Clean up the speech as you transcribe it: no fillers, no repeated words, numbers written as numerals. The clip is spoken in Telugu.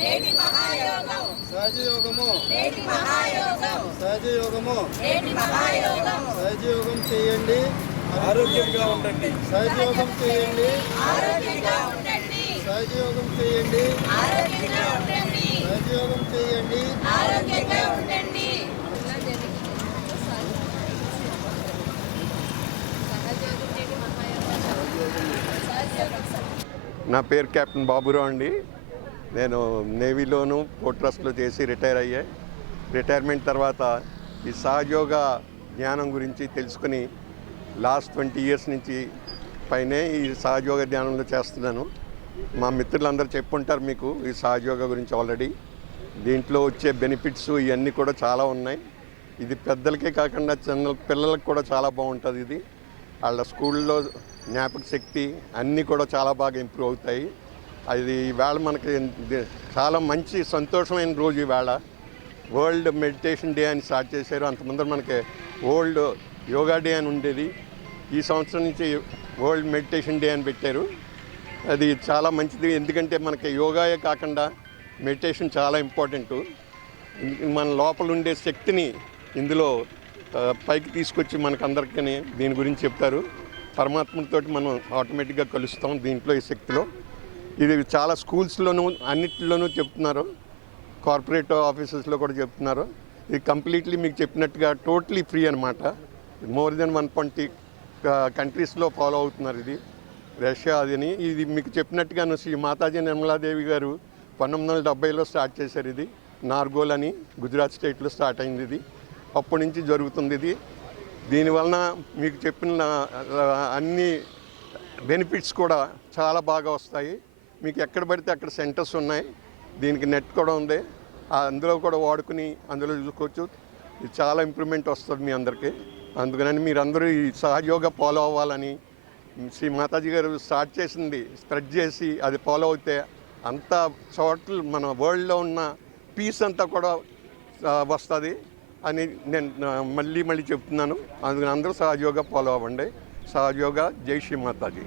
నేటి మహాయోగం సహజయోగము నేటి మహాయోగం సహజయోగము నేటి మహాయోగం సహజయోగం చేయండి ఆరోగ్యంగా ఉండండి సహజయోగం చేయండి ఆరోగ్యంగా ఉండండి సహజయోగం చేయండి ఆరోగ్యంగా ఉండండి సహజయోగం చేయండి ఆరోగ్యంగా ఉండండి. నా పేరు కెప్టెన్ బాబురావు అండి. నేను నేవీలోను పోర్ట్ ట్రస్ట్లో చేసి రిటైర్ అయ్యా. రిటైర్మెంట్ తర్వాత ఈ సహజయోగ జ్ఞానం గురించి తెలుసుకుని లాస్ట్ 20 years నుంచి పైనే ఈ సహజయోగ ధ్యానంలో చేస్తున్నాను. మా మిత్రులందరూ చెప్పుంటారు మీకు ఈ సహజయోగ గురించి ఆల్రెడీ. దీంట్లో వచ్చే బెనిఫిట్స్ ఇవన్నీ కూడా చాలా ఉన్నాయి. ఇది పెద్దలకే కాకుండా చిన్న పిల్లలకు కూడా చాలా బాగుంటుంది. ఇది వాళ్ళ స్కూల్లో జ్ఞాపక శక్తి అన్నీ కూడా చాలా బాగా ఇంప్రూవ్ అవుతాయి. అది ఈవేళ మనకి చాలా మంచి సంతోషమైన రోజు. ఈవేళ వరల్డ్ మెడిటేషన్ డే అని స్టార్ట్ చేశారు. అంతకుముందు మనకి వరల్డ్ యోగా డే అని ఉండేది. ఈ సంవత్సరం నుంచి వరల్డ్ మెడిటేషన్ డే అని పెట్టారు. అది చాలా మంచిది. ఎందుకంటే మనకి యోగాయే కాకుండా మెడిటేషన్ చాలా ఇంపార్టెంటు. మన లోపల ఉండే శక్తిని ఇందులో పైకి తీసుకొచ్చి మనకందరికీ దీని గురించి చెప్తారు. పరమాత్మతో మనం ఆటోమేటిక్గా కలుస్తాం దీంట్లో, ఈ శక్తిలో. ఇది చాలా స్కూల్స్లోనూ అన్నిటిలోనూ చెప్తున్నారు, కార్పొరేట్ ఆఫీసెస్లో కూడా చెప్తున్నారు. ఇది కంప్లీట్లీ మీకు చెప్పినట్టుగా టోటలీ ఫ్రీ అనమాట. మోర్ దెన్ 120 కంట్రీస్లో ఫాలో అవుతున్నారు. ఇది రష్యా అదని. ఇది మీకు చెప్పినట్టుగాను శ్రీ మాతాజీ నిర్మలాదేవి గారు 1970లో స్టార్ట్ చేశారు. ఇది నార్గోల్ అని గుజరాత్ స్టేట్లో స్టార్ట్ అయింది. ఇది అప్పటి నుంచి జరుగుతుంది. ఇది దీనివలన మీకు చెప్పిన అన్ని బెనిఫిట్స్ కూడా చాలా బాగా వస్తాయి. మీకు ఎక్కడ పడితే అక్కడ సెంటర్స్ ఉన్నాయి. దీనికి నెట్ కూడా ఉంది, అందులో కూడా వాడుకుని అందులో చూసుకోవచ్చు. ఇది చాలా ఇంప్రూవ్మెంట్ వస్తుంది మీ అందరికీ. అందుకని మీరందరూ ఈ సహజయోగ ఫాలో అవ్వాలని శ్రీ మాతాజీ గారు స్టార్ట్ చేసింది స్ప్రెడ్ చేసి అది ఫాలో అవుతే అంతా చోట్ల మన వరల్డ్లో ఉన్న పీస్ అంతా కూడా వస్తుంది అని నేను మళ్ళీ చెప్తున్నాను. అందుకని అందరూ సహజయోగ ఫాలో అవ్వండి. సహజయోగ. జై శ్రీ మాతాజీ.